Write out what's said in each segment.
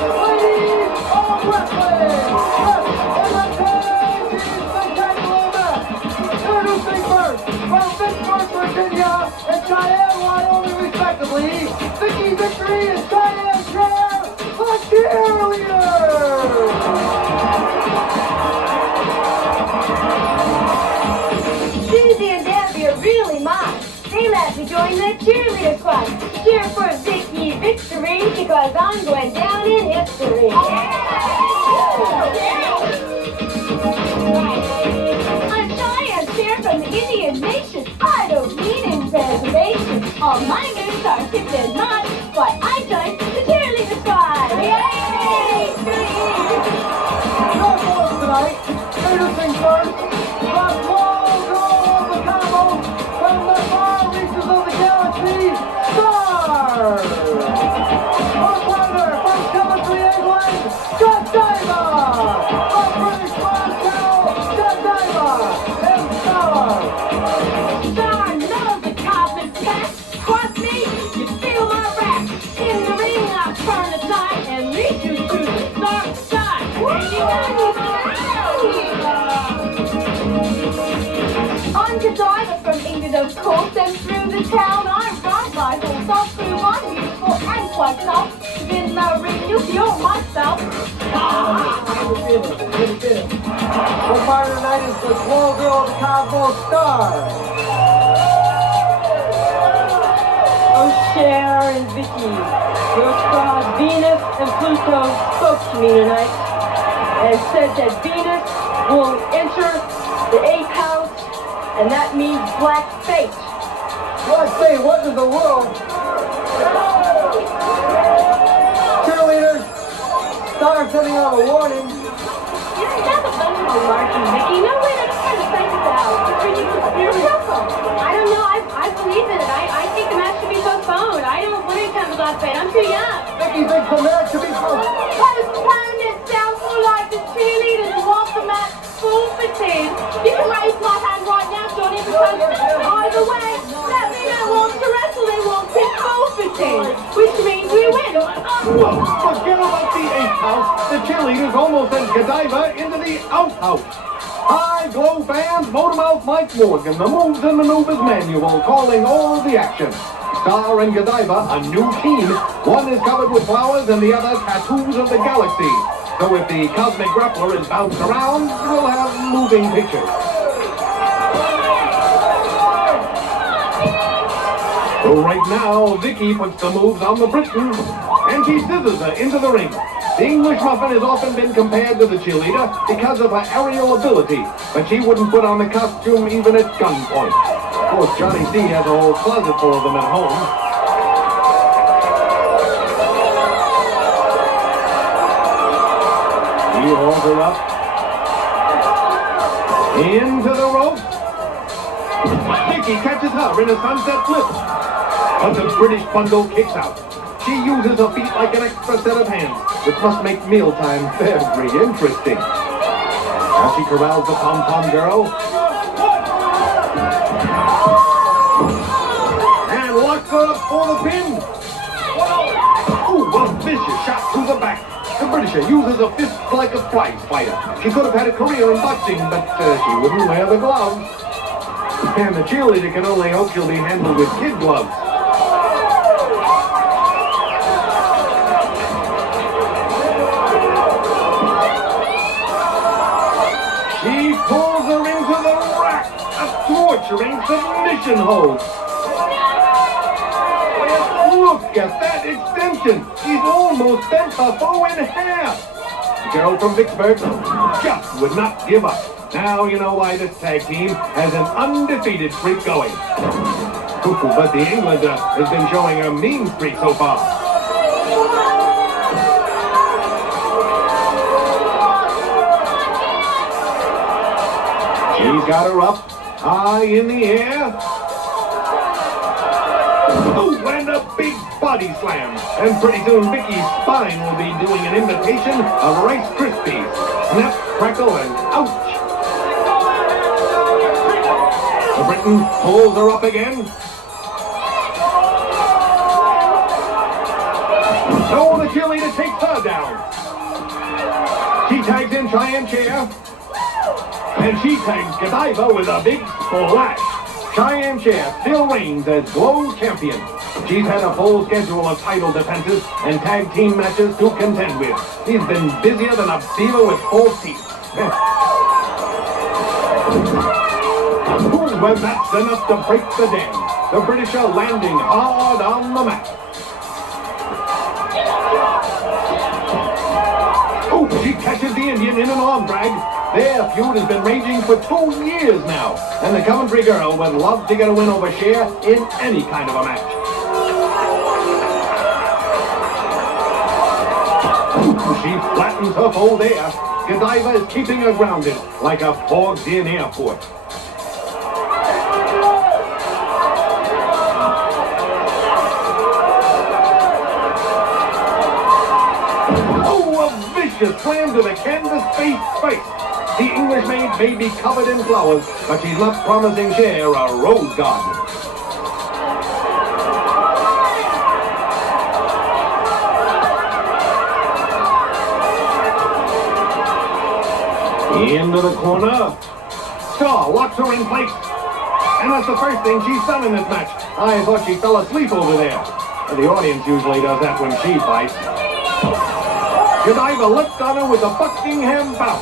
Ladies of wrestling, yes, spectacular match. Introducing first, from Vicksburg, Virginia, and Cheyenne, Wyoming, respectively, Vicky Victory and Cheyenne Cher, the Cheerleaders. Susie and Debbie are really mine. They let me join the cheerleader squad. Cheer for Vicky Victory because I'm going down in history. I'm Cheyenne Cher from the Indian Nation. I don't need any reservation. All my moves are tipped and not. Why I joined the cheerleader squad. Yay! Your boys tonight, introducing first, the small girl of the combo, from the far reaches of the galaxy, Stars! Her partner from Chemistry, England, Godiva! From British Moscow, Godiva! And Stars! Star knows the cosmic path. Cross me, you feel my wrath. In the ring, I turn the tide and lead you to the dark side. I'm Godiva from England, of course, and through the town I ride my horse. I'll prove I'm beautiful and quite tough. In the ring, you feel myself. Her partner tonight is the small girl of the combo, Stars! Oh, Cher and Vicky, your squad Venus and Pluto spoke to me tonight and said that Venus will enter the 8th house, and that means black fate. Well, I say, what in the world? Cheerleaders, Stars sending out a warning. That's a bunch of malarkey, Vicky. No way, I'm just trying to psych us out. It's ridiculous. I don't know. I believe in it. I think the match should be postponed. I don't want to come to black fate. I'm too young. Vicky thinks the match should be postponed. Postpone it sounds more like the cheerleaders want the match forfeited. You can raise my hand right now, Johnny, because either way, that means they want to wrestle, they want it forfeited, which means we win. Forget about the 8th house. The cheerleaders almost sent Godiva into the outhouse. Hi, Glow fans, Motormouth Mike Morgan, the Moves and Maneuvers Manual, calling all the action. Star and Godiva, a new team. One is covered with flowers and the other tattoos of the galaxy. So if the cosmic grappler is bounced around, we'll have moving pictures. Right now, Vicky puts the moves on the Briton, and she scissors her into the ring. The English muffin has often been compared to the cheerleader because of her aerial ability, but she wouldn't put on the costume even at gunpoint. Of course, Johnny C has a whole closet full of them at home. He hauls her up. Into the rope. Vicky catches her in a sunset flip. But the British bundle kicks out. She uses her feet like an extra set of hands, which must make mealtime very interesting. Now she corrals the pom-pom girl. And locks her up for the pin. Ooh, a vicious shot to the back. The Britisher uses a fist like a prize fighter. She could have had a career in boxing, but she wouldn't wear the gloves. And the cheerleader can only hope she'll be handled with kid gloves. She pulls her into the rack, a torturing submission hold. Look at that extension. She's almost bent her foe in half. The girl from Vicksburg just would not give up. Now you know why this tag team has an undefeated streak going. But the Englander has been showing a mean streak so far. She's got her up, high in the air. Oh, and a big body slam. And pretty soon Vicky's spine will be doing an imitation of Rice Krispies. Snap, crackle, and ouch. The Briton pulls her up again. So the cheerleader takes her down. tags in Cheyenne Cher. And she tags Godiva with a big splash. Cheyenne Cher still reigns as Glow Champion. She's had a full schedule of title defenses and tag team matches to contend with. She's been busier than a beaver with 4 teeth. Well, that's enough to break the dam. The British are landing hard on the mat. Oh, she catches the Indian in an arm drag. Their feud has been raging for 2 years now, and the Coventry girl would love to get a win over Cher in any kind of a match. She flattens her foe there. Godiva is keeping her grounded like a bogged-in airport. Slam to the canvas-faced face. The English maid may be covered in flowers, but she's not promising Cher a rose garden. Into the corner. Star locks her in place. And that's the first thing she's done in this match. I thought she fell asleep over there. The audience usually does that when she fights. Godiva looked on her with a Buckingham bout.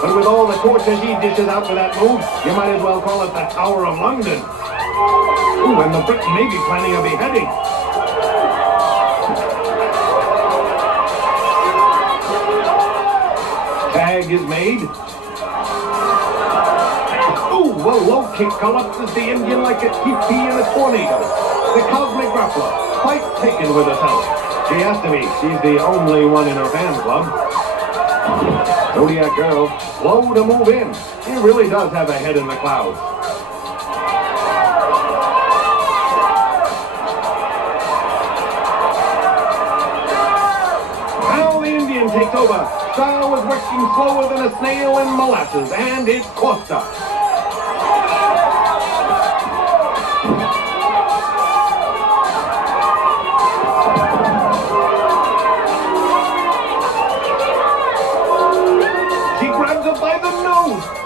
But with all the torture she dishes out with that move, you might as well call it the Tower of London. Ooh, and the Briton may be planning a beheading. Tag is made. Ooh, a low kick collapses the Indian like a teepee in a tornado. The cosmic grappler, quite taken with herself. She has to be. She's the only one in her fan club. Zodiac girl, slow to move in. She really does have a head in the clouds. Now the Indian takes over. Cher was working slower than a snail in molasses, and it cost her.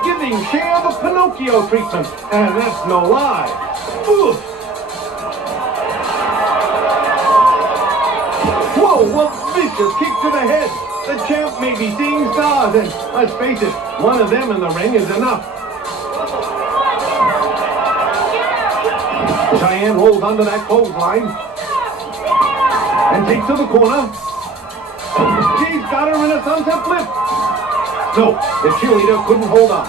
Giving Cher the Pinocchio treatment, and that's no lie. Oof. Whoa, a vicious kick to the head. The champ may be seeing stars, and let's face it, one of them in the ring is enough. Cheyenne holds onto that clothesline and takes to the corner. She's got her in a sunset flip. No, the cheerleader couldn't hold on.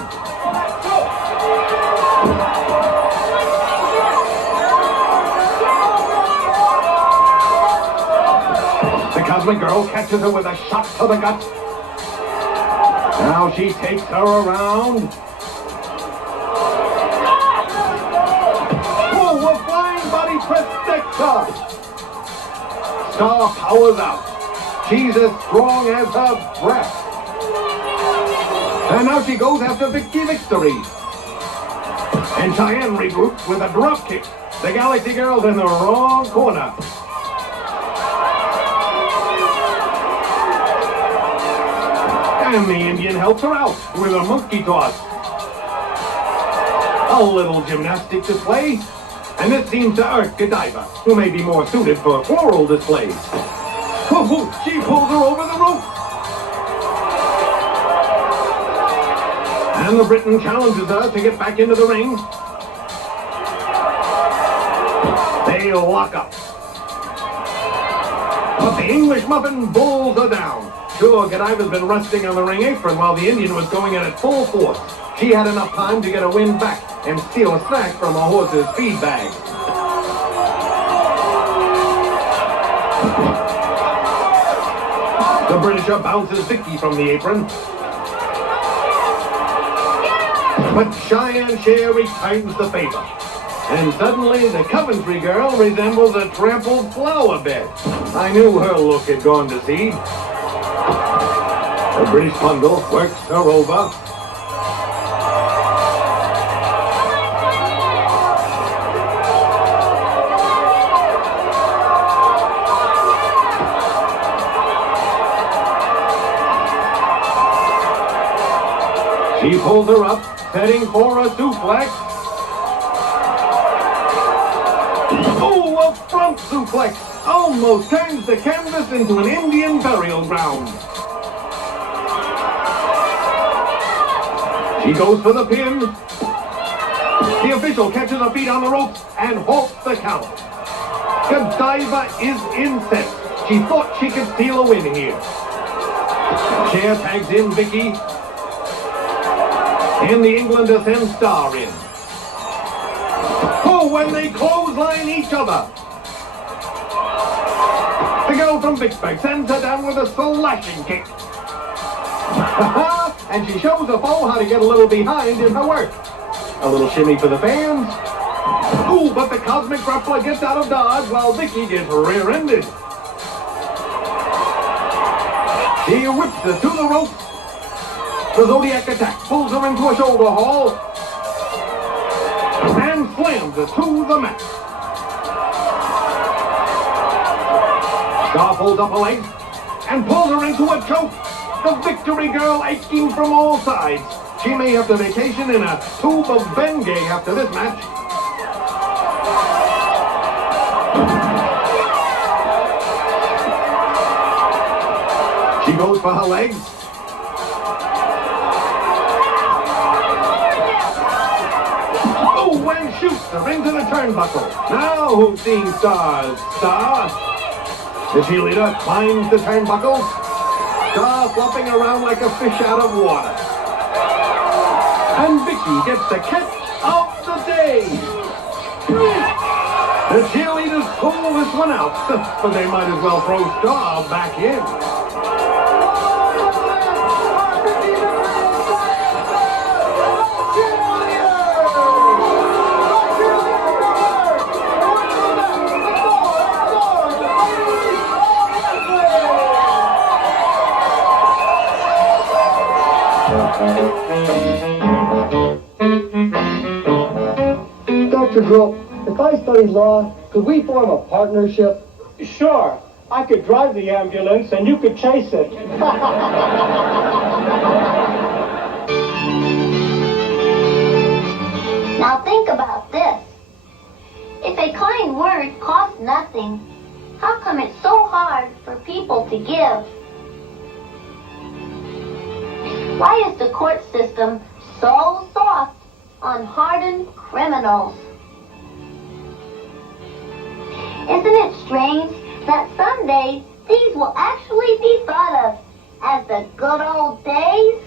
The Cosmic Girl catches her with a shot to the gut. Now she takes her around. Whoa, a flying body press Dexter. Star powers out. She's as strong as her breath. And now she goes after Vicky victory. And Cheyenne regroups with a drop kick. The Galaxy Girl's in the wrong corner. And the Indian helps her out with a monkey toss. A little gymnastic display. And this seems to irk Godiva, who may be more suited for floral displays. Whoa, she pulls her over the rope. And the Briton challenges her to get back into the ring. They lock up. But the English muffin bulls her down. Sure, Godiva's been resting on the ring apron while the Indian was going in at full force. She had enough time to get a win back and steal a snack from a horse's feed bag. The Britisher bounces Vicky from the apron. But Cheyenne Cher returns the favor. And suddenly the Coventry girl resembles a trampled flower bed. I knew her look had gone to seed. The British bundle works her over. He pulls her up, setting for a suplex. Oh, a front suplex! Almost turns the canvas into an Indian burial ground. She goes for the pin. The official catches her feet on the ropes and halts the count. Godiva is incensed. She thought she could steal a win here. Cher tags in Vicky. And the Englander sends Star in. Oh, when they clothesline each other. The girl from Vicksburg sends her down with a slashing kick. And she shows her foe how to get a little behind in her work. A little shimmy for the fans. Ooh, but the Cosmic Grappler gets out of dodge while Vicky gets rear-ended. He whips her to the ropes. The Zodiac attack pulls her into a shoulder haul and slams her to the mat. Star pulls up her legs and pulls her into a choke. The Victory Girl aching from all sides. She may have to vacation in a tube of Bengay after this match. She goes for her legs. Oh, and shoots her into the turnbuckle. Now who's seeing stars? Star? The cheerleader climbs the turnbuckle. Star flopping around like a fish out of water. And Vicky gets the catch of the day. The cheerleaders pull this one out, but they might as well throw Star back in. Dr. Grohl, if I studied law, could we form a partnership? Sure. I could drive the ambulance and you could chase it. Now think about this. If a kind word costs nothing, how come it's so hard for people to give? Why is the court system so soft on hardened criminals? Isn't it strange that someday these will actually be thought of as the good old days?